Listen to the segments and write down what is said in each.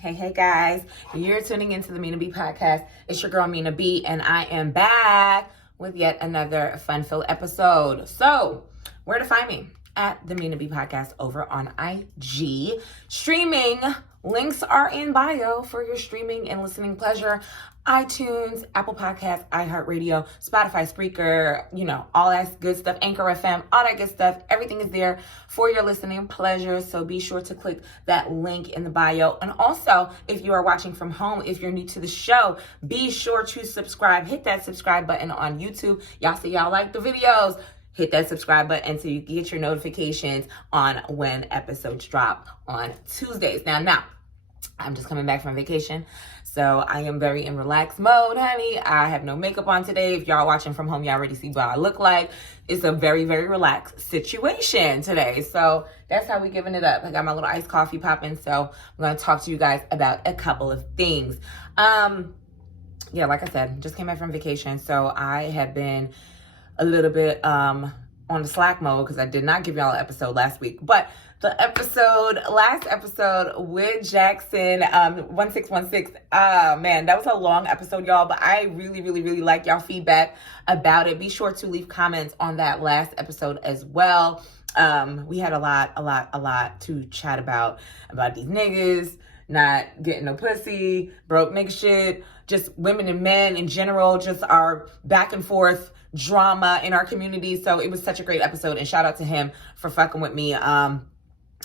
Hey guys, you're tuning into the Mina B Podcast. It's your girl Mina B, and I am back with yet another fun-filled episode. So, where to find me? At the Mina B Podcast over on IG. Streaming links are in bio for your streaming and listening pleasure. iTunes, Apple Podcasts, iHeartRadio, Spotify, Spreaker, all that good stuff, Anchor FM, all that good stuff. Everything is there for your listening pleasure. So be sure to click that link in the bio. And also, if you are watching from home, if you're new to the show, be sure to subscribe. Hit that subscribe button on YouTube. Y'all say y'all like the videos. Hit that subscribe button so you can get your notifications on when episodes drop on Tuesdays. Now, I'm just coming back from vacation, so I am very in relaxed mode, honey. I have no makeup on today. If y'all watching from home, y'all already see what I look like. It's a very, very relaxed situation today. So that's how we giving it up. I got my little iced coffee popping, so I'm going to talk to you guys about a couple of things. Like I said, just came back from vacation, so I have been a little bit on the slack mode because I did not give y'all an episode last week. But the last episode with Jackson, 1616, man, that was a long episode, y'all, but I really, really, really like y'all feedback about it. Be sure to leave comments on that last episode as well. We had a lot to chat about these niggas not getting no pussy, broke nigga shit, just women and men in general, just our back and forth drama in our community. So it was such a great episode, and shout out to him for fucking with me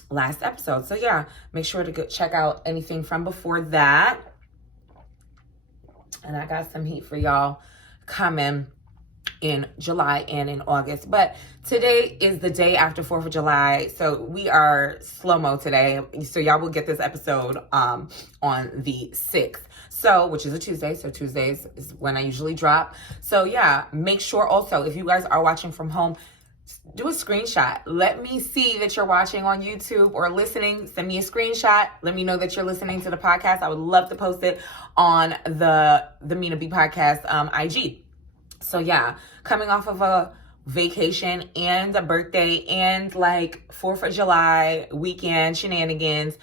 last episode. So yeah, make sure to go check out anything from before that. And I got some heat for y'all coming in July and in August. But today is the day after 4th of July. So we are slow-mo today. So y'all will get this episode on the 6th. So, which is a Tuesday. So Tuesdays is when I usually drop. So yeah, make sure also, if you guys are watching from home, do a screenshot. Let me see that you're watching on YouTube or listening. Send me a screenshot. Let me know that you're listening to the podcast. I would love to post it on the Mina B Podcast IG. So yeah, coming off of a vacation and a birthday and like 4th of July weekend shenanigans,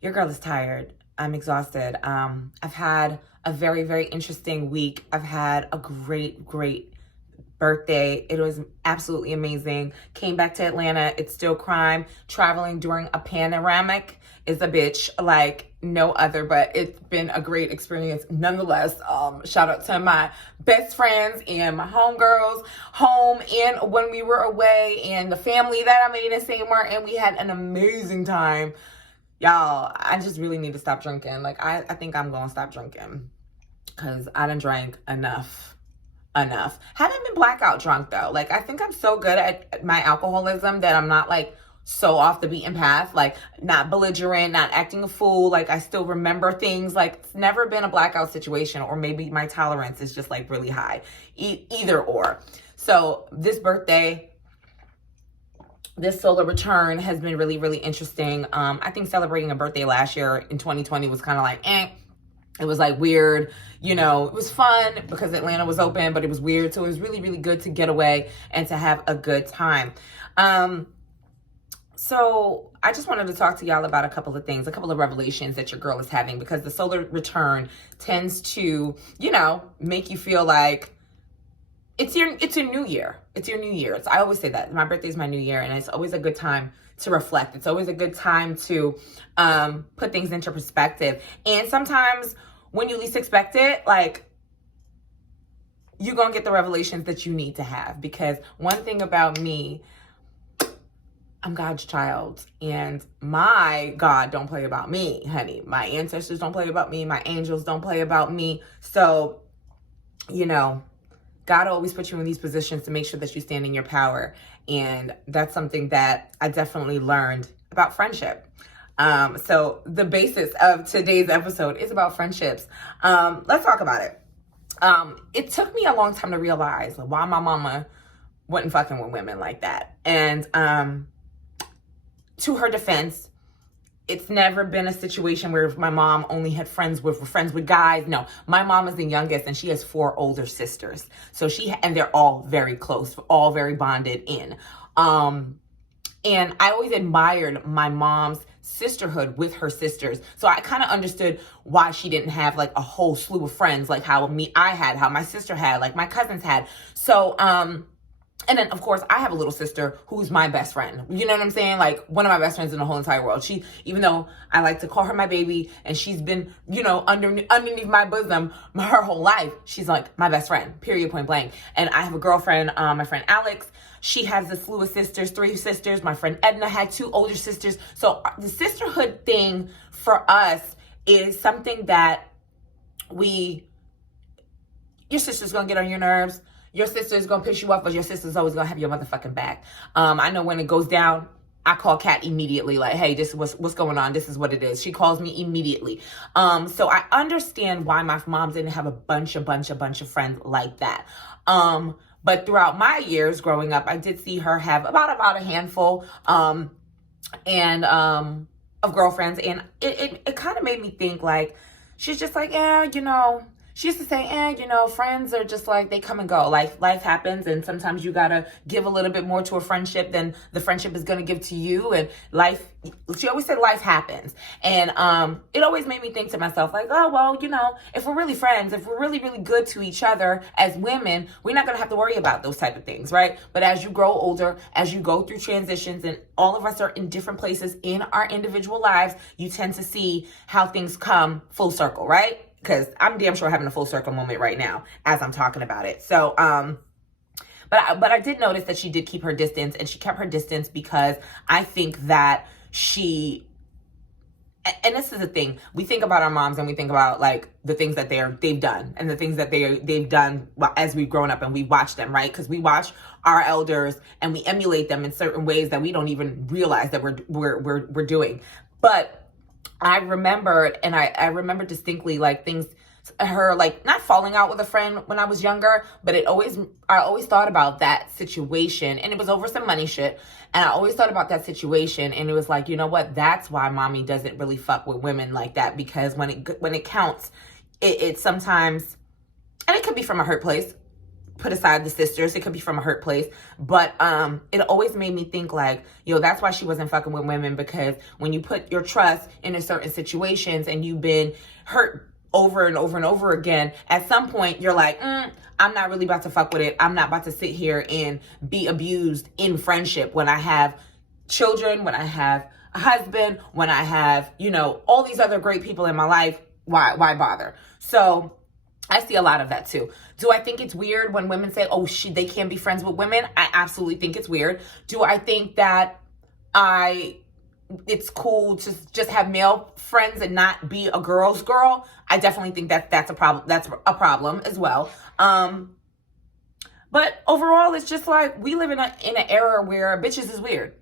your girl is tired. I'm exhausted. I've had a very, very interesting week. I've had a great birthday. It was absolutely amazing. Came back to Atlanta. It's still crime. Traveling during a panoramic is a bitch like no other, but it's been a great experience nonetheless. Shout out to my best friends and my homegirls home and when we were away and the family that I made in St. Martin. We had an amazing time. Y'all, I just really need to stop drinking. Like, I think I'm going to stop drinking because I done drank enough. Haven't been blackout drunk, though. Like, I think I'm so good at my alcoholism that I'm not, like, so off the beaten path. Like, not belligerent, not acting a fool. Like, I still remember things. Like, it's never been a blackout situation, or maybe my tolerance is just, like, really high. Either or. So, this birthday, this solar return has been really, really interesting. I think celebrating a birthday last year in 2020 was kind of like, It was like weird, it was fun because Atlanta was open, but it was weird. So it was really, really good to get away and to have a good time. So I just wanted to talk to y'all about a couple of things, a couple of revelations that your girl is having, because the solar return tends to, make you feel like it's your new year. It's your new year. I always say that my birthday is my new year, and it's always a good time to reflect. It's always a good time to put things into perspective. And sometimes when you least expect it, like, you're going to get the revelations that you need to have. Because one thing about me, I'm God's child, and my God don't play about me, honey. My ancestors don't play about me. My angels don't play about me. So, God always puts you in these positions to make sure that you stand in your power. And that's something that I definitely learned about friendship. So the basis of today's episode is about friendships. Let's talk about it. It took me a long time to realize why my mama wasn't fucking with women like that. And to her defense, it's never been a situation where my mom only had friends with guys. No, my mom is the youngest and she has 4 older sisters. So and they're all very close, all very bonded in. And I always admired my mom's sisterhood with her sisters. So I kind of understood why she didn't have like a whole slew of friends like how I had, how my sister had, like my cousins had. So, and then, of course, I have a little sister who's my best friend. You know what I'm saying? Like, one of my best friends in the whole entire world. She, even though I like to call her my baby, and she's been, you know, underneath my bosom her whole life, she's like my best friend, period, point blank. And I have a girlfriend, my friend Alex. She has a slew of sisters, 3 sisters. My friend Edna had 2 older sisters. So the sisterhood thing for us is something that your sister's gonna get on your nerves. Your sister's gonna piss you off, but your sister's always gonna have your motherfucking back. I know when it goes down, I call Kat immediately, like, hey, this is what's going on. This is what it is. She calls me immediately. So I understand why my mom didn't have a bunch of friends like that. But throughout my years growing up, I did see her have about a handful of girlfriends, and it kind of made me think, like, she's just like, yeah, you know. She used to say, you know, friends are just like, they come and go. Life happens, and sometimes you gotta give a little bit more to a friendship than the friendship is gonna give to you. And she always said life happens. And it always made me think to myself, like, oh, well, you know, if we're really friends, if we're really, really good to each other as women, we're not gonna have to worry about those type of things, right? But as you grow older, as you go through transitions, and all of us are in different places in our individual lives, you tend to see how things come full circle, right? Because I'm damn sure having a full circle moment right now as I'm talking about it. So, but I did notice that she did keep her distance, and she kept her distance because I think that and this is the thing, we think about our moms and we think about like the things that they've done and the things that they've done as we've grown up and we watch them, right? Because we watch our elders and we emulate them in certain ways that we don't even realize that we're doing. But I remembered, and I remember distinctly, like, things, her, like, not falling out with a friend when I was younger, but I always thought about that situation, and it was over some money shit, and I always thought about that situation, and it was like, you know what, that's why mommy doesn't really fuck with women like that, because when it counts, it sometimes, and it could be from a hurt place, put aside the sisters, it could be from a hurt place, but it always made me think, like, yo, that's why she wasn't fucking with women, because when you put your trust into certain situations and you've been hurt over and over and over again, at some point you're like, I'm not really about to fuck with it. I'm not about to sit here and be abused in friendship when I have children, when I have a husband, when I have, you know, all these other great people in my life. Why bother? So I see a lot of that too. Do I think it's weird when women say, oh, they can't be friends with women? I absolutely think it's weird. Do I think that it's cool to just have male friends and not be a girl's girl? I definitely think that's a problem. That's a problem as well. But overall, it's just like, we live in an era where bitches is weird.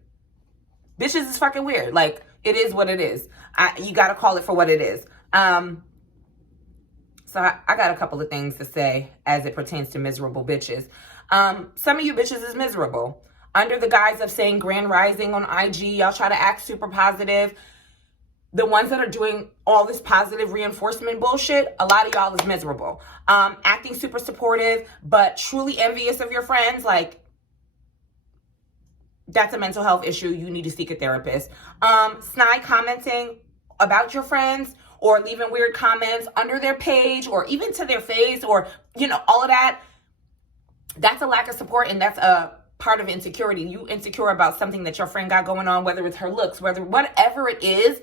Bitches is fucking weird. Like, it is what it is. You got to call it for what it is. So I got a couple of things to say as it pertains to miserable bitches. Some of you bitches is miserable. Under the guise of saying grand rising on IG, y'all try to act super positive. The ones that are doing all this positive reinforcement bullshit, a lot of y'all is miserable. Acting super supportive, but truly envious of your friends, like, that's a mental health issue. You need to seek a therapist. Snide commenting about your friends, or leaving weird comments under their page, or even to their face, or, you know, all of that. That's a lack of support, and that's a part of insecurity. You insecure about something that your friend got going on, whether it's her looks, whatever it is,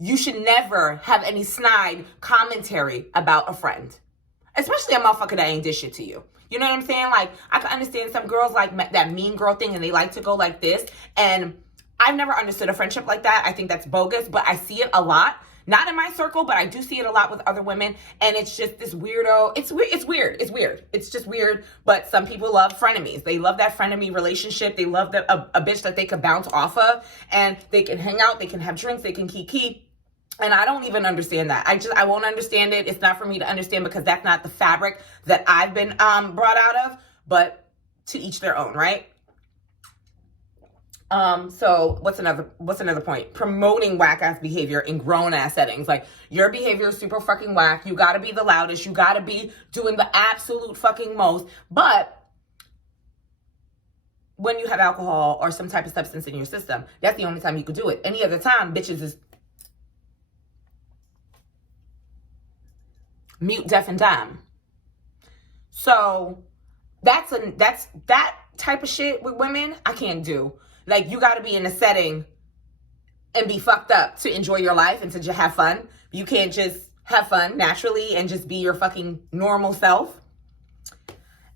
you should never have any snide commentary about a friend. Especially a motherfucker that ain't did shit to you. You know what I'm saying? Like, I can understand some girls like that mean girl thing, and they like to go like this. And I've never understood a friendship like that. I think that's bogus, but I see it a lot. Not in my circle, but I do see it a lot with other women. And it's just this weirdo. It's weird. It's just weird. But some people love frenemies. They love that frenemy relationship. They love a bitch that they could bounce off of. And they can hang out. They can have drinks. They can kiki. And I don't even understand that. I won't understand it. It's not for me to understand, because that's not the fabric that I've been brought out of. But to each their own, right? So what's another point? Promoting whack ass behavior in grown ass settings. Like, your behavior is super fucking whack. You gotta be the loudest. You gotta be doing the absolute fucking most. But when you have alcohol or some type of substance in your system, that's the only time you could do it. Any other time, bitches is mute, deaf, and dumb. So that's that type of shit with women I can't do. Like, you got to be in a setting and be fucked up to enjoy your life and to just have fun. You can't just have fun naturally and just be your fucking normal self.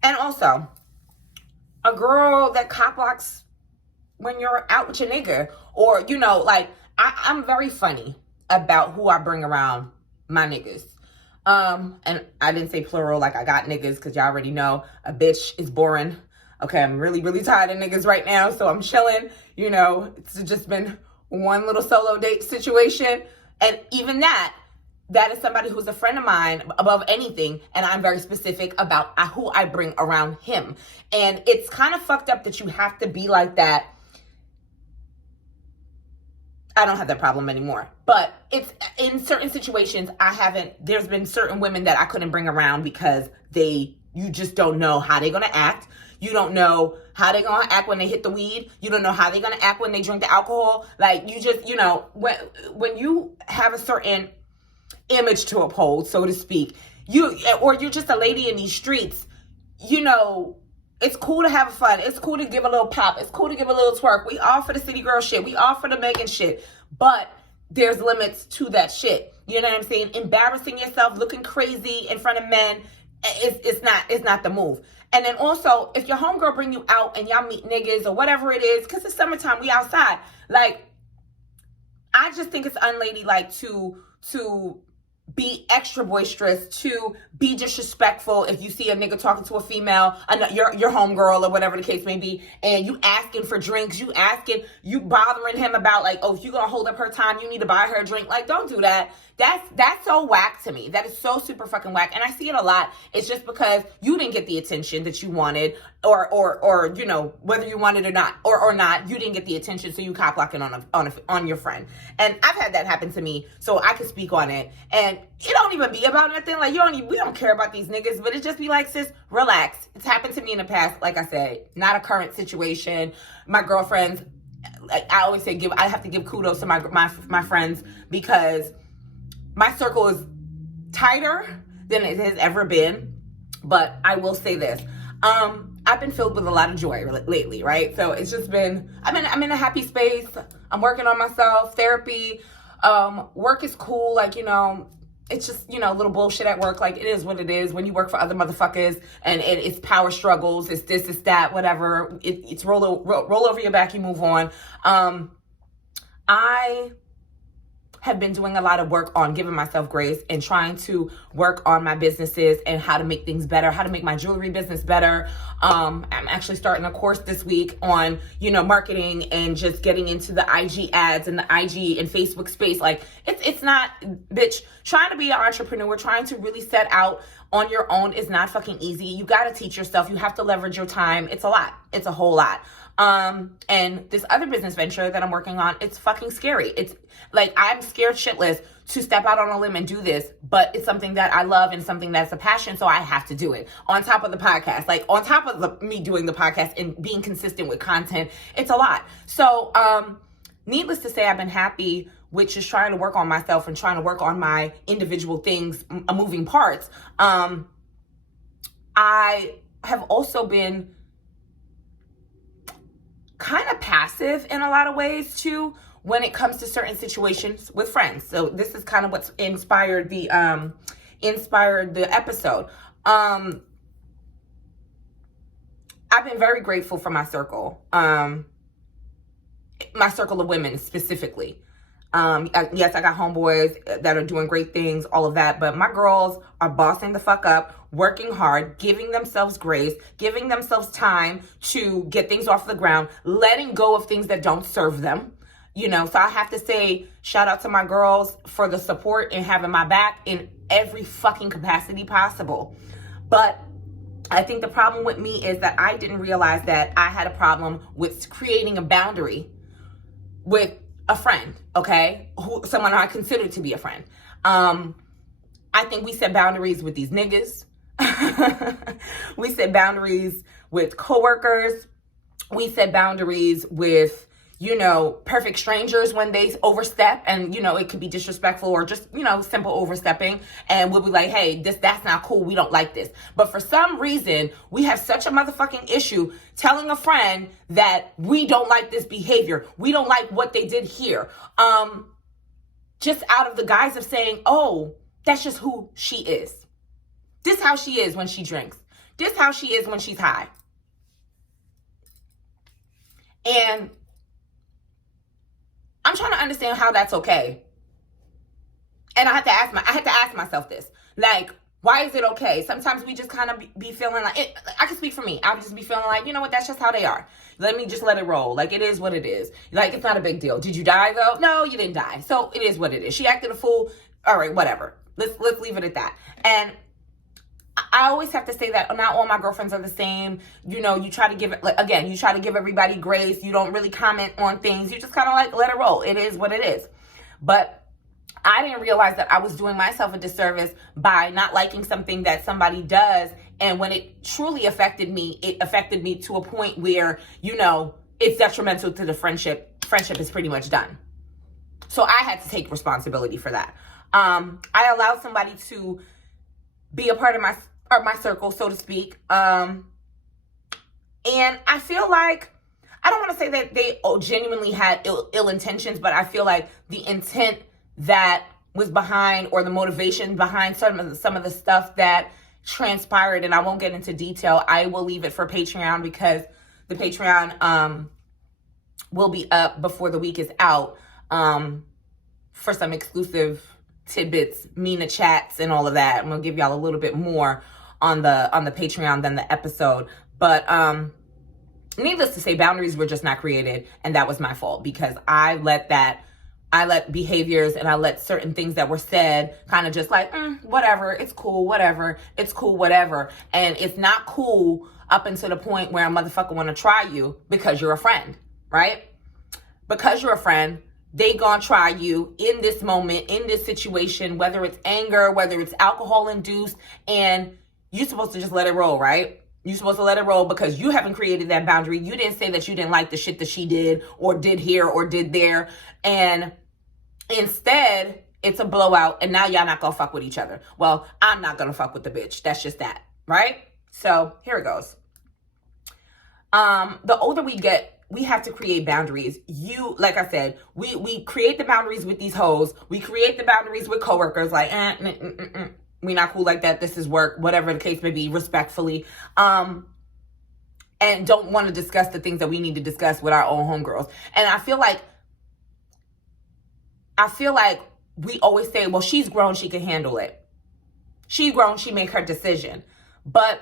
And also, a girl that cop blocks when you're out with your nigga, or, you know, like, I'm very funny about who I bring around my niggas. And I didn't say plural, like I got niggas, because y'all already know a bitch is boring. Okay, I'm really, really tired of niggas right now, so I'm chilling. You know, it's just been one little solo date situation. And even that is somebody who's a friend of mine above anything. And I'm very specific about who I bring around him. And it's kind of fucked up that you have to be like that. I don't have that problem anymore. But it's in certain situations, there's been certain women that I couldn't bring around because you just don't know how they're going to act. You don't know how they're going to act when they hit the weed. You don't know how they're going to act when they drink the alcohol. Like, you just, you know, when you have a certain image to uphold, so to speak, or you're just a lady in these streets, you know, it's cool to have fun. It's cool to give a little pop. It's cool to give a little twerk. We all for the city girl shit. We all for the Megan shit. But there's limits to that shit. You know what I'm saying? Embarrassing yourself, looking crazy in front of men, it's not the move. And then also, if your homegirl bring you out and y'all meet niggas or whatever it is, because it's summertime, we outside. Like, I just think it's unladylike to be extra boisterous, to be disrespectful if you see a nigga talking to a female, your homegirl or whatever the case may be, and you asking for drinks, you bothering him about, like, oh, if you're gonna hold up her time, you need to buy her a drink. Like, don't do that. That's so whack to me. That is so super fucking whack. And I see it a lot. It's just because you didn't get the attention that you wanted, or you know, whether you wanted or not, or not, you didn't get the attention, so you cop blocking on your friend. And I've had that happen to me, so I can speak on it. And it don't even be about nothing. Like, we don't care about these niggas, but it just be like, sis, relax. It's happened to me in the past. Like I said, not a current situation. My girlfriends, like I always say, I have to give kudos to my friends, because my circle is tighter than it has ever been. But I will say this. I've been filled with a lot of joy lately, right? So it's just been, I'm in a happy space. I'm working on myself, therapy. Work is cool. Like, you know, it's just, you know, a little bullshit at work. Like, it is what it is when you work for other motherfuckers, and it's power struggles. It's this, it's that, whatever. It's roll over your back, you move on. I have been doing a lot of work on giving myself grace and trying to work on my businesses and how to make things better, how to make my jewelry business better. I'm actually starting a course this week on, you know, marketing and just getting into the IG ads and the IG and Facebook space. Like, it's not, bitch, trying to be an entrepreneur, trying to really set out on your own is not fucking easy. You got to teach yourself. You have to leverage your time. It's a lot. It's a whole lot. And this other business venture that I'm working on, it's fucking scary. It's like, I'm scared shitless to step out on a limb and do this, but it's something that I love and something that's a passion, so I have to do it. On top of the podcast, like on top of me doing the podcast and being consistent with content, it's a lot. So, needless to say, I've been happy with just trying to work on myself and trying to work on my individual things, moving parts. I have also been kind of passive in a lot of ways too when it comes to certain situations with friends. So this is kind of what's inspired the episode. I've been very grateful for my circle of women specifically. Yes, I got homeboys that are doing great things, all of that, but my girls are bossing the fuck up, working hard, giving themselves grace, giving themselves time to get things off the ground, letting go of things that don't serve them. You know, so I have to say, shout out to my girls for the support and having my back in every fucking capacity possible. But I think the problem with me is that I didn't realize that I had a problem with creating a boundary with a friend, okay? Someone I consider to be a friend. I think we set boundaries with these niggas. We set boundaries with coworkers. We set boundaries with, perfect strangers when they overstep, and, it could be disrespectful or just, simple overstepping. And we'll be like, hey, that's not cool. We don't like this. But for some reason, we have such a motherfucking issue telling a friend that we don't like this behavior. We don't like what they did here. Just out of the guise of saying, oh, that's just who she is. This how she is when she drinks. This how she is when she's high. And I'm trying to understand how that's okay. And I had to ask myself this. Like, why is it okay? Sometimes we just kind of be feeling like it. I can speak for me. I would just be feeling like, you know what? That's just how they are. Let me just let it roll. Like, it is what it is. Like, it's not a big deal. Did you die though? No, you didn't die. So it is what it is. She acted a fool. All right, whatever. Let's leave it at that. And I always have to say that not all my girlfriends are the same. You try to give it, again, you try to give everybody grace. You don't really comment on things. You just kind of like let it roll. It is what it is. But I didn't realize that I was doing myself a disservice by not liking something that somebody does. And when it truly affected me, it affected me to a point where, it's detrimental to the friendship. Friendship is pretty much done. So I had to take responsibility for that. I allowed somebody to be a part of my circle, so to speak. And I feel like, I don't want to say that they genuinely had ill intentions, but I feel like the intent that was behind, or the motivation behind some of the stuff that transpired, and I won't get into detail. I will leave it for Patreon, because the Patreon will be up before the week is out, for some exclusive tidbits, Mina chats, and all of that. I'm gonna give y'all a little bit more on the Patreon than the episode. But needless to say, boundaries were just not created, and that was my fault, because I let behaviors and I let certain things that were said kind of just like, whatever, it's cool, whatever, it's cool, whatever. And it's not cool up until the point where a motherfucker want to try you because you're a friend, right? Because you're a friend, they gonna try you in this moment, in this situation, whether it's anger, whether it's alcohol induced, and you're supposed to just let it roll, right? You're supposed to let it roll because you haven't created that boundary. You didn't say that you didn't like the shit that she did or did here or did there. And instead, it's a blowout, and now y'all not gonna fuck with each other. Well, I'm not gonna fuck with the bitch. That's just that, right? So here it goes. The older we get, we have to create boundaries. Like I said, we create the boundaries with these hoes. We create the boundaries with coworkers, like, we not cool like that. This is work, whatever the case may be, respectfully. And don't want to discuss the things that we need to discuss with our own homegirls. And I feel like we always say, well, she's grown, she can handle it. She's grown, she make her decision. But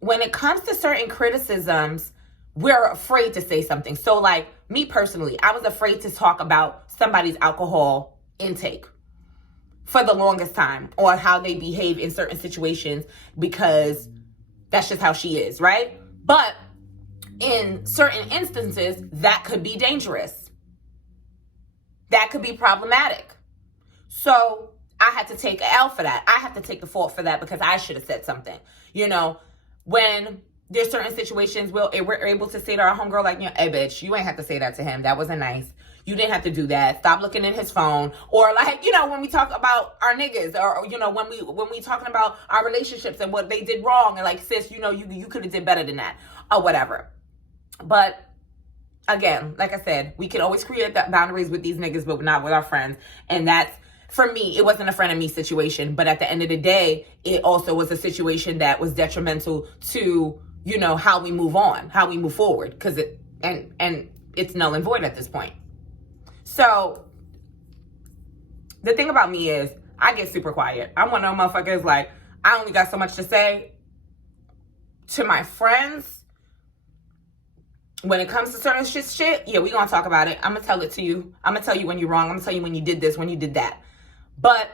when it comes to certain criticisms, we're afraid to say something. So like me personally, I was afraid to talk about somebody's alcohol intake for the longest time, or how they behave in certain situations, because that's just how she is, right? But in certain instances, that could be dangerous. That could be problematic. So I had to take an L for that. I have to take the fault for that, because I should have said something. When there's certain situations where we're able to say to our homegirl, like, hey, bitch, you ain't have to say that to him. That wasn't nice. You didn't have to do that. Stop looking at his phone. Or like, when we talk about our niggas, or, when we talking about our relationships and what they did wrong, and like, sis, you could have did better than that, or whatever. But again, like I said, we can always create the boundaries with these niggas, but not with our friends. And that's, for me, it wasn't a frenemy situation, but at the end of the day, it also was a situation that was detrimental to, how we move on, how we move forward, because it's null and void at this point. So the thing about me is, I get super quiet. I'm one of those motherfuckers, like, I only got so much to say to my friends. When it comes to certain shit, yeah, we gonna talk about it. I'm gonna tell it to you. I'm gonna tell you when you're wrong. I'm gonna tell you when you did this, when you did that. But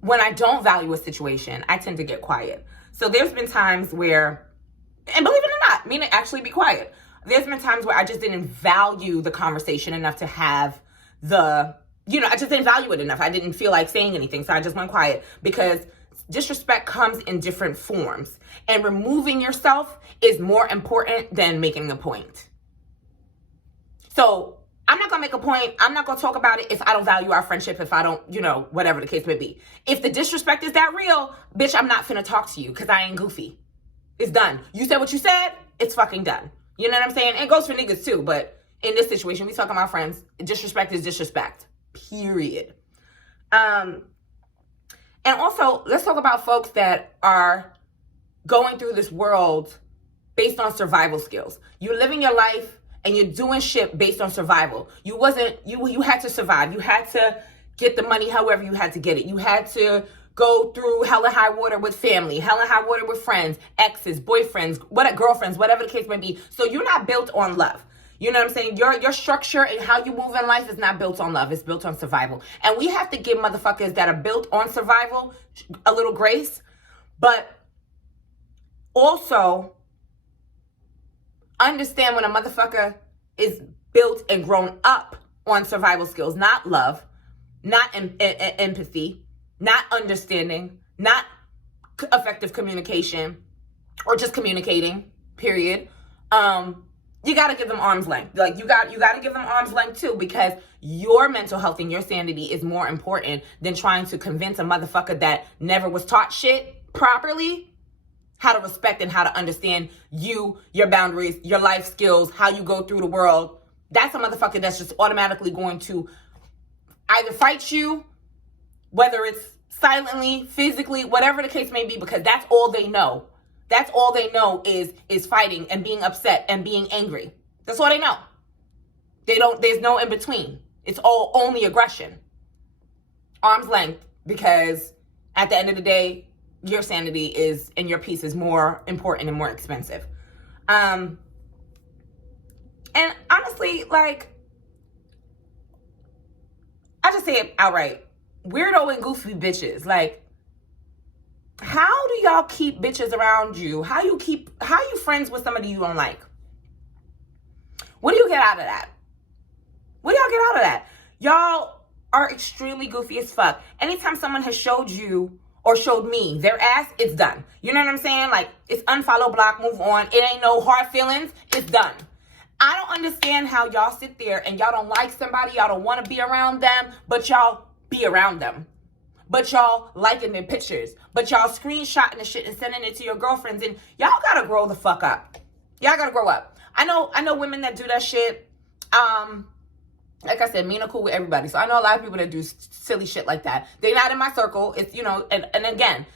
when I don't value a situation, I tend to get quiet. So there's been times where, and believe it or not, meaning actually be quiet. There's been times where I just didn't value the conversation enough to have I just didn't value it enough. I didn't feel like saying anything. So I just went quiet, because disrespect comes in different forms. And removing yourself is more important than making a point. So I'm not going to make a point. I'm not going to talk about it if I don't value our friendship, if I don't, whatever the case may be. If the disrespect is that real, bitch, I'm not finna talk to you because I ain't goofy. It's done. You said what you said, it's fucking done. You know what I'm saying? It goes for niggas too, but in this situation, we talking about friends. Disrespect is disrespect. Period. And also, let's talk about folks that are going through this world based on survival skills. You're living your life and you're doing shit based on survival. You had to survive. You had to get the money however you had to get it. You had to go through hell and high water with family, hell and high water with friends, exes, boyfriends, girlfriends, whatever the case may be. So you're not built on love. You know what I'm saying? Your structure and how you move in life is not built on love. It's built on survival. And we have to give motherfuckers that are built on survival a little grace. But also understand when a motherfucker is built and grown up on survival skills, not love, not empathy, not understanding, not effective communication, or just communicating, period. You got to give them arm's length. Like, you got to give them arm's length too, because your mental health and your sanity is more important than trying to convince a motherfucker that never was taught shit properly how to respect and how to understand you, your boundaries, your life skills, how you go through the world. That's a motherfucker that's just automatically going to either fight you, whether it's silently, physically, whatever the case may be, because that's all they know. That's all they know is fighting and being upset and being angry. That's all they know. There's no in between. It's all only aggression. Arm's length, because at the end of the day, your sanity is and your peace is more important and more expensive. And honestly, like, I just say it outright. Weirdo and goofy bitches. Like, how do y'all keep bitches around you? How you friends with somebody you don't like? What do you get out of that? What do y'all get out of that? Y'all are extremely goofy as fuck. Anytime someone has showed you or showed me their ass, it's done. You know what I'm saying? Like, it's unfollow, block, move on. It ain't no hard feelings. It's done. I don't understand how y'all sit there and y'all don't like somebody, y'all don't want to be around them, but y'all be around them. But y'all liking their pictures. But y'all screenshotting the shit and sending it to your girlfriends. And y'all gotta grow the fuck up. Y'all gotta grow up. I know women that do that shit. Like I said, Mina cool with everybody. So I know a lot of people that do silly shit like that. They're not in my circle. It's, and again,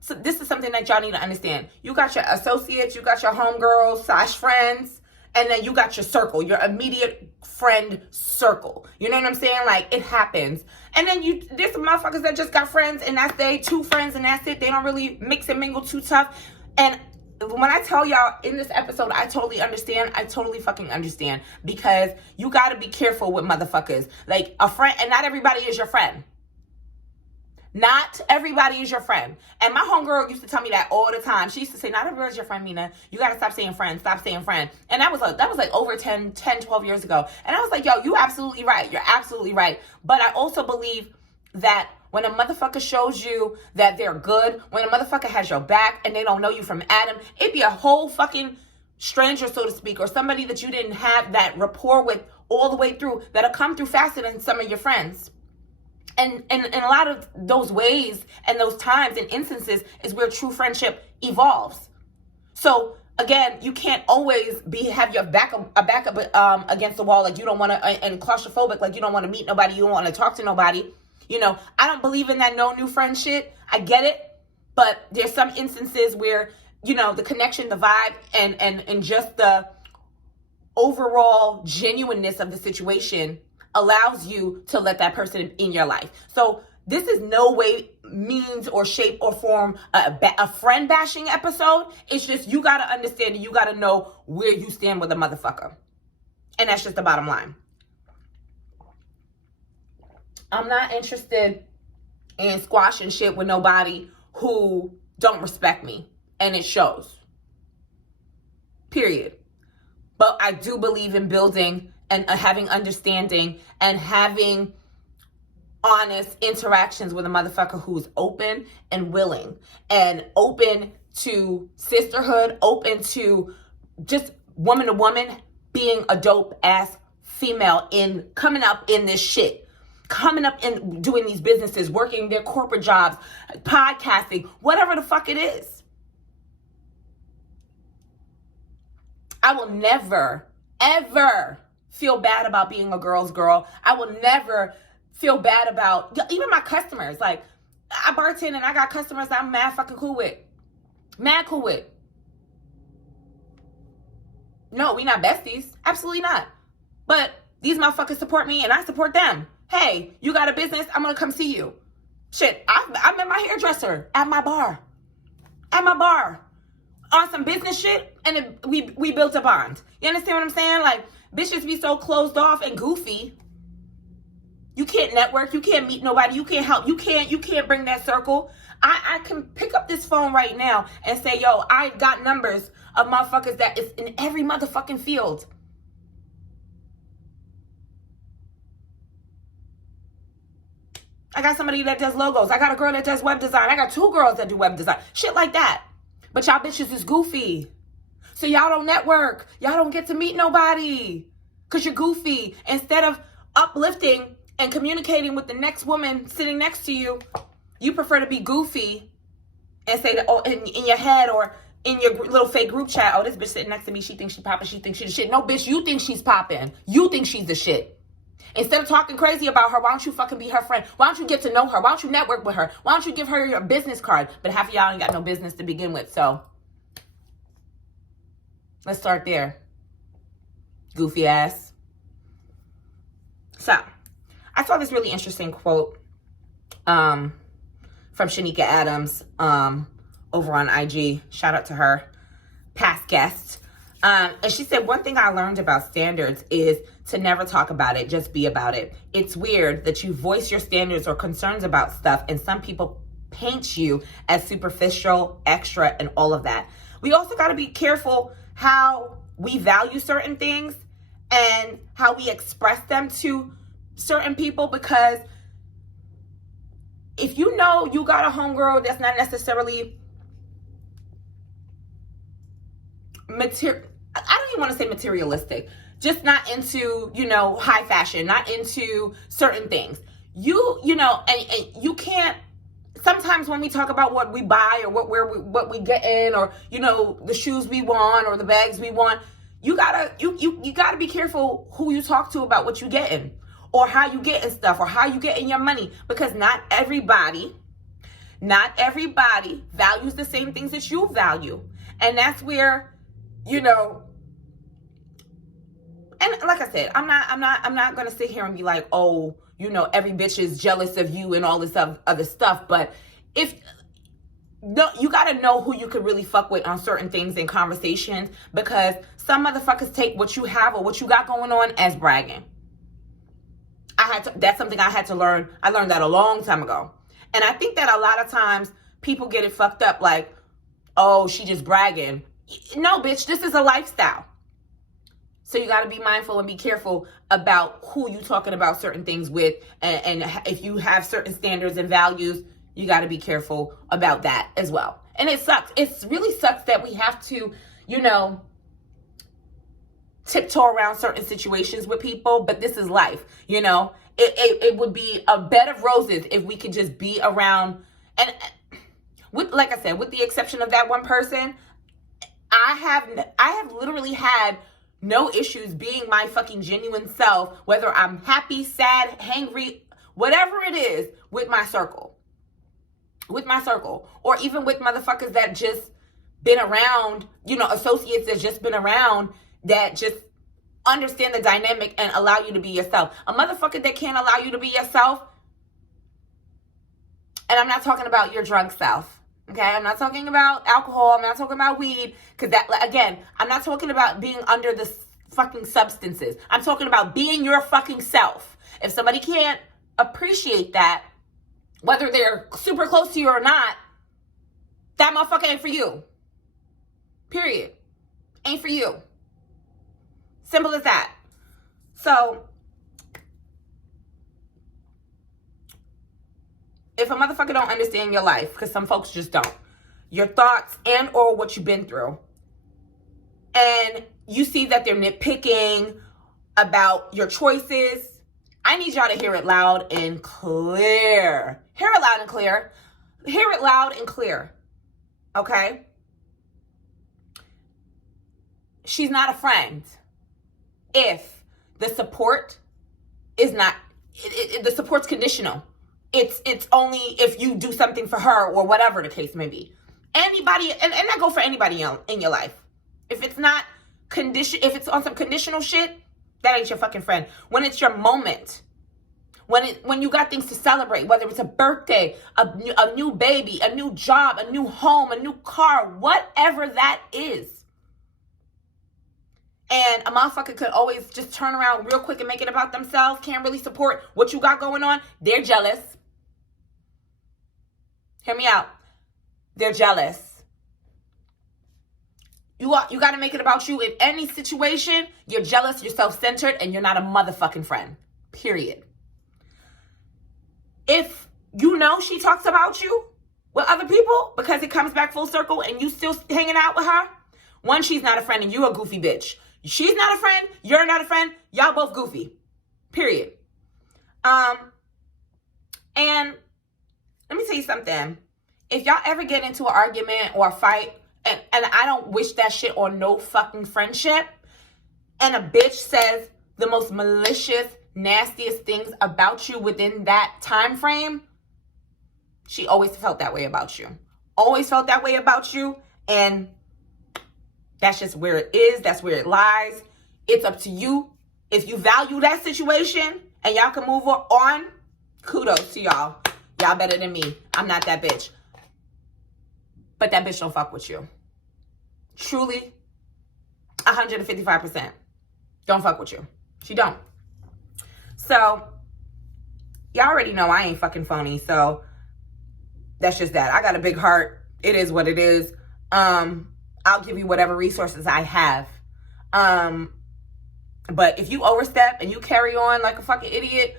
so this is something that y'all need to understand. You got your associates, you got your homegirls / friends, and then you got your circle, your immediate friend circle. You know what I'm saying? Like, it happens. And then there's some motherfuckers that just got friends and that's they, 2 friends and that's it. They don't really mix and mingle too tough. And when I tell y'all in this episode, I totally understand. I totally fucking understand, because you got to be careful with motherfuckers. Like, a friend, and not everybody is your friend. Not everybody is your friend. And my homegirl used to tell me that all the time. She used to say, not everybody's your friend, Mina. You got to stop saying friend. Stop saying friend. And that was like over 10, 12 years ago. And I was like, yo, you absolutely right. You're absolutely right. But I also believe that when a motherfucker shows you that they're good, when a motherfucker has your back and they don't know you from Adam, it'd be a whole fucking stranger, so to speak, or somebody that you didn't have that rapport with all the way through, that'll come through faster than some of your friends. And a lot of those ways and those times and instances is where true friendship evolves. So again, you can't always have your backup against the wall, like you don't want to, and claustrophobic, like you don't want to meet nobody, you don't want to talk to nobody. I don't believe in that no new friend shit. I get it, but there's some instances where the connection, the vibe, and just the overall genuineness of the situation allows you to let that person in your life. So this is no way, means, or shape or form a friend bashing episode. It's just, you got to understand and you got to know where you stand with a motherfucker. And that's just the bottom line. I'm not interested in squashing shit with nobody who don't respect me. And it shows. Period. But I do believe in building and having understanding and having honest interactions with a motherfucker who's open and willing and open to sisterhood, open to just woman to woman, being a dope ass female in coming up in this shit, coming up and doing these businesses, working their corporate jobs, podcasting, whatever the fuck it is. I will never, ever feel bad about being a girl's girl. I will never feel bad about, even my customers. Like, I bartend and I got customers that I'm mad fucking cool with. Mad cool with. No, we not besties. Absolutely not. But these motherfuckers support me and I support them. Hey, you got a business? I'm going to come see you. Shit, I met my hairdresser at my bar. At my bar. On some business shit, and we built a bond. You understand what I'm saying? Like, bitches be so closed off and goofy. You can't network. You can't meet nobody. You can't help. You can't bring that circle. I can pick up this phone right now and say, yo, I got numbers of motherfuckers that is in every motherfucking field. I got somebody that does logos. I got a girl that does web design. I got 2 girls that do web design. Shit like that. But y'all bitches is goofy. So y'all don't network. Y'all don't get to meet nobody. Because you're goofy. Instead of uplifting and communicating with the next woman sitting next to you, you prefer to be goofy and say that, oh, in your head or in your little fake group chat, oh, this bitch sitting next to me, she thinks she popping, she thinks she the shit. No, bitch, you think she's popping. You think she's the shit. Instead of talking crazy about her, why don't you fucking be her friend? Why don't you get to know her? Why don't you network with her? Why don't you give her your business card? But half of y'all ain't got no business to begin with, so let's start there. Goofy ass. So, I saw this really interesting quote from Shanika Adams over on IG. Shout out to her, past guest. And she said, one thing I learned about standards is to never talk about it, just be about it. It's weird that you voice your standards or concerns about stuff and some people paint you as superficial, extra, and all of that. We also got to be careful how we value certain things and how we express them to certain people, because if you know you got a homegirl that's not necessarily I don't even want to say materialistic, just not into, high fashion, not into certain things. And you can't, sometimes when we talk about what we buy or what we get in, or, the shoes we want or the bags we want, you gotta be careful who you talk to about what you getting or how you getting stuff or how you getting your money, because not everybody values the same things that you value. And that's where, and like I said, I'm not gonna sit here and be like, oh, every bitch is jealous of you and all this other stuff. But you gotta know who you could really fuck with on certain things in conversations, because some motherfuckers take what you have or what you got going on as bragging. That's something I had to learn. I learned that a long time ago. And I think that a lot of times people get it fucked up, like, oh, she just bragging. No, bitch, this is a lifestyle. So you got to be mindful and be careful about who you talking about certain things with. And if you have certain standards and values, you got to be careful about that as well. And it sucks. It really sucks that we have to, tiptoe around certain situations with people. But this is life, It would be a bed of roses if we could just be around. And like I said, with the exception of that one person, I have literally had no issues being my fucking genuine self, whether I'm happy, sad, hangry, whatever it is, with my circle. Or even with motherfuckers that just been around, associates that just been around that just understand the dynamic and allow you to be yourself. A motherfucker that can't allow you to be yourself, and I'm not talking about your drunk self. Okay, I'm not talking about alcohol. I'm not talking about weed. Because that, again, I'm not talking about being under the fucking substances. I'm talking about being your fucking self. If somebody can't appreciate that, whether they're super close to you or not, that motherfucker ain't for you. Period. Ain't for you. Simple as that. So, if a motherfucker don't understand your life, because some folks just don't, your thoughts and or what you've been through, and you see that they're nitpicking about your choices, I need y'all to hear it loud and clear. Hear it loud and clear. Hear it loud and clear. Okay? She's not a friend if the support is not, the support's conditional. It's only if you do something for her or whatever the case may be. Anybody, and that go for anybody in your life. If it's not if it's on some conditional shit, that ain't your fucking friend. When it's your moment, when you got things to celebrate, whether it's a birthday, a new baby, a new job, a new home, a new car, whatever that is. And a motherfucker could always just turn around real quick and make it about themselves, can't really support what you got going on. They're jealous. Hear me out. They're jealous. You got to make it about you in any situation. You're jealous, you're self-centered, and you're not a motherfucking friend. Period. If you know she talks about you with other people because it comes back full circle and you still hanging out with her, one, she's not a friend and you a goofy bitch. She's not a friend, you're not a friend, y'all both goofy. Period. And let me tell you something. If y'all ever get into an argument or a fight, and I don't wish that shit on no fucking friendship, and a bitch says the most malicious, nastiest things about you within that time frame, she always felt that way about you. Always felt that way about you, and that's just where it is. That's where it lies. It's up to you. If you value that situation and y'all can move on, kudos to y'all. Y'all better than me. I'm not that bitch. But that bitch don't fuck with you. Truly, 155%. Don't fuck with you. She don't. So, y'all already know I ain't fucking phony. So, that's just that. I got a big heart. It is what it is. I'll give you whatever resources I have. But if you overstep and you carry on like a fucking idiot,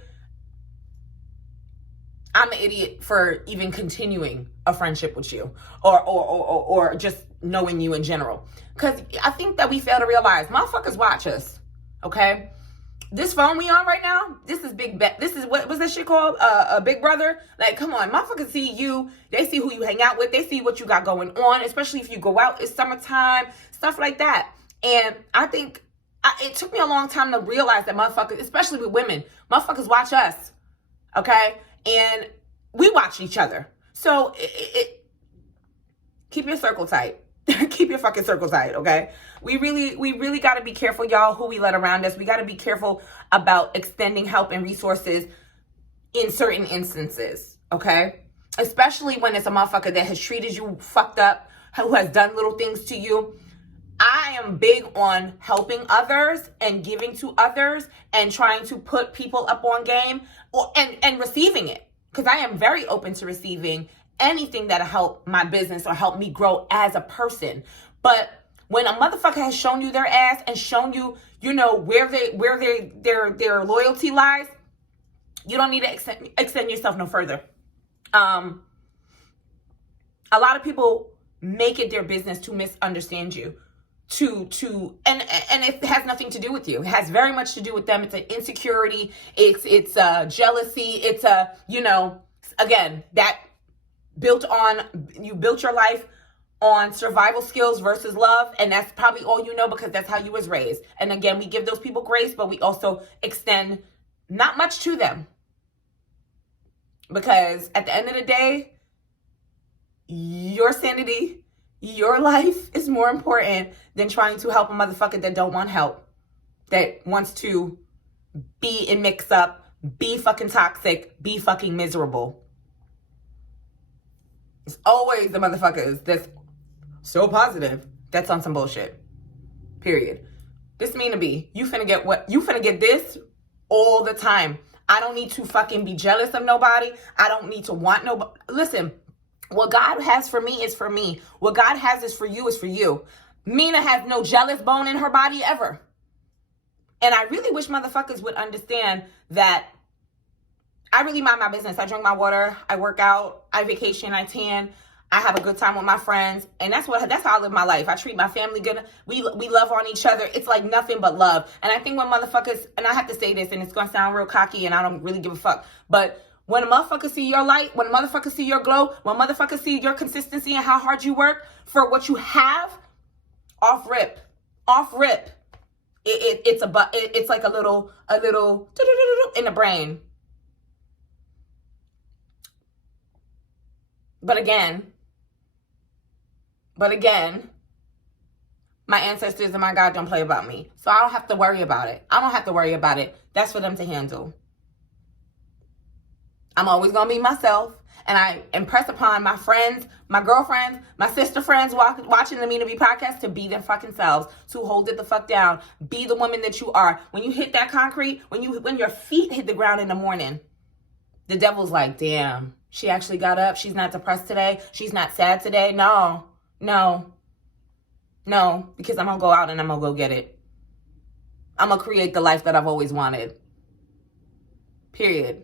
I'm an idiot for even continuing a friendship with you or just knowing you in general. Because I think that we fail to realize motherfuckers watch us, okay? This phone we on right now, this is this is, what was that shit called? A Big Brother? Like, come on, motherfuckers see you. They see who you hang out with. They see what you got going on, especially if you go out. It's summertime, stuff like that. And I think it took me a long time to realize that motherfuckers, especially with women, motherfuckers watch us, okay? And we watch each other. So keep your circle tight. Keep your fucking circle tight, okay? We really got to be careful, y'all, who we let around us. We got to be careful about extending help and resources in certain instances, okay? Especially when it's a motherfucker that has treated you fucked up, who has done little things to you. I am big on helping others and giving to others and trying to put people up on game and receiving it. Because I am very open to receiving anything that'll help my business or help me grow as a person. But when a motherfucker has shown you their ass and shown you, you know, where their loyalty lies, you don't need to extend yourself no further. A lot of people make it their business to misunderstand you. And it has nothing to do with you. It has very much to do with them. It's an insecurity. It's a jealousy. It's a, you know, again, that you built your life on survival skills versus love. And that's probably all you know because that's how you was raised. And again, we give those people grace, but we also extend not much to them. Because at the end of the day, your sanity, your life is more important than trying to help a motherfucker that don't want help, that wants to be in mix up, be fucking toxic, be fucking miserable. It's always the motherfuckers that's so positive that's on some bullshit. Period. This Mina B, you finna get this all the time. I don't need to fucking be jealous of nobody. I don't need to want nobody. Listen, what God has for me is for me. What God has is for you is for you. Mina has no jealous bone in her body ever. And I really wish motherfuckers would understand that I really mind my business. I drink my water. I work out. I vacation. I tan. I have a good time with my friends. And that's how I live my life. I treat my family good. We love on each other. It's like nothing but love. And I think when motherfuckers, and I have to say this, and it's going to sound real cocky, and I don't really give a fuck, but when a motherfucker see your light, when a motherfucker see your glow, when a motherfucker see your consistency and how hard you work for what you have, off rip, it's like a little in the brain. But again, my ancestors and my God don't play about me. So I don't have to worry about it. That's for them to handle. I'm always going to be myself. And I impress upon my friends, my girlfriends, my sister friends watching the Mina B Podcast to be their fucking selves, to hold it the fuck down. Be the woman that you are. When you hit that concrete, when your feet hit the ground in the morning, the devil's like, damn, she actually got up. She's not depressed today. She's not sad today. No, because I'm going to go out and I'm going to go get it. I'm going to create the life that I've always wanted. Period.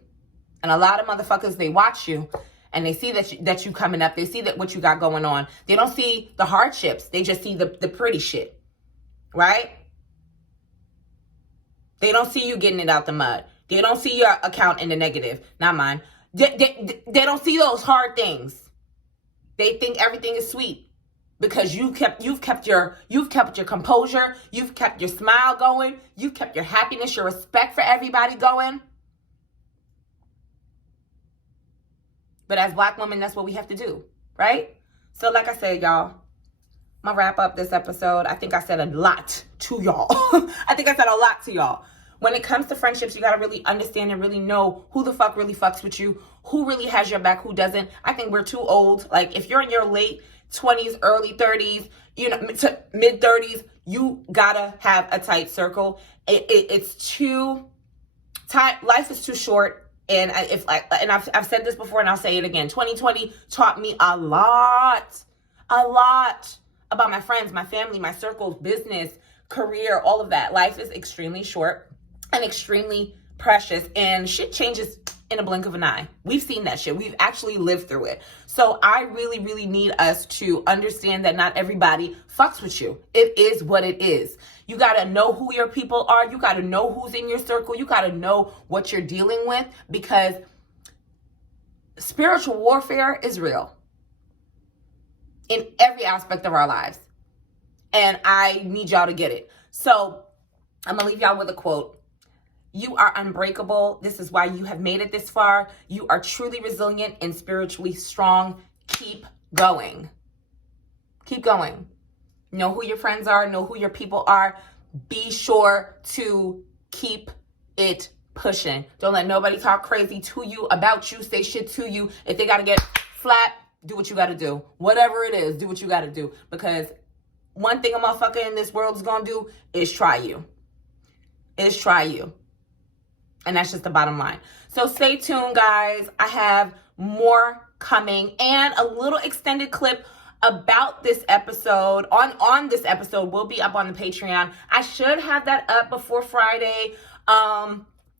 And a lot of motherfuckers, they watch you and they see that you coming up. They see that what you got going on. They don't see the hardships. They just see the pretty shit. Right? They don't see you getting it out the mud. They don't see your account in the negative. Not mine. They don't see those hard things. They think everything is sweet because you've kept your composure. You've kept your smile going. You've kept your happiness, your respect for everybody going. But as Black women, that's what we have to do, right? So like I said, y'all, I'm going to wrap up this episode. I think I said a lot to y'all. When it comes to friendships, you got to really understand and really know who the fuck really fucks with you, who really has your back, who doesn't. I think we're too old. Like, if you're in your late 20s, early 30s, mid 30s, you got to have a tight circle. It's too tight. Life is too short. And I've said this before and I'll say it again. 2020 taught me a lot about my friends, my family, my circles, business, career, all of that. Life is extremely short and extremely precious, and shit changes in a blink of an eye. We've seen that shit. We've actually lived through it. So I really, really need us to understand that not everybody fucks with you. It is what it is. You got to know who your people are. You got to know who's in your circle. You got to know what you're dealing with, because spiritual warfare is real in every aspect of our lives. And I need y'all to get it. So I'm going to leave y'all with a quote. You are unbreakable. This is why you have made it this far. You are truly resilient and spiritually strong. Keep going. Keep going. Know who your friends are. Know who your people are. Be sure to keep it pushing. Don't let nobody talk crazy to you, about you, say shit to you. If they got to get flat, do what you got to do. Whatever it is, do what you got to do. Because one thing a motherfucker in this world is going to do is try you. And that's just the bottom line. So stay tuned, guys. I have more coming and a little extended clip about this episode. On this episode will be up on the Patreon. I should have that up before Friday.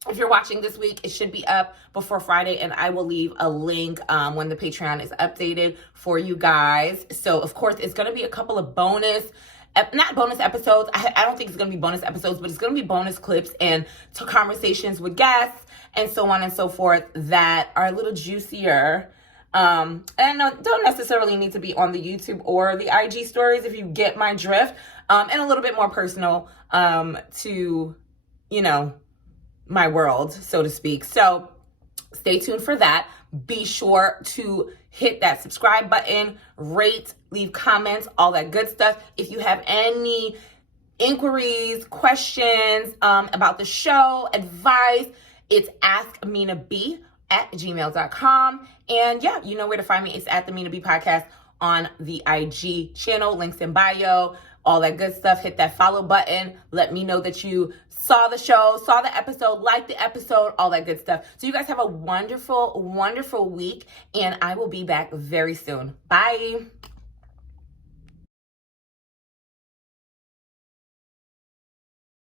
If you're watching this week, it should be up before Friday, and I will leave a link when the Patreon is updated for you guys. So, of course, it's going to be a couple of not bonus episodes. I don't think it's going to be bonus episodes, but it's going to be bonus clips and conversations with guests and so on and so forth that are a little juicier. And don't necessarily need to be on the YouTube or the IG stories, if you get my drift, and a little bit more personal to, my world, so to speak. So stay tuned for that. Be sure to hit that subscribe button, rate, leave comments, all that good stuff. If you have any inquiries, questions about the show, advice, it's askminab@gmail.com. And yeah, you know where to find me. It's at the Mina B Podcast on the IG channel. Links in bio, all that good stuff. Hit that follow button. Let me know that you saw the show, saw the episode, liked the episode, all that good stuff. So you guys have a wonderful, wonderful week, and I will be back very soon. Bye.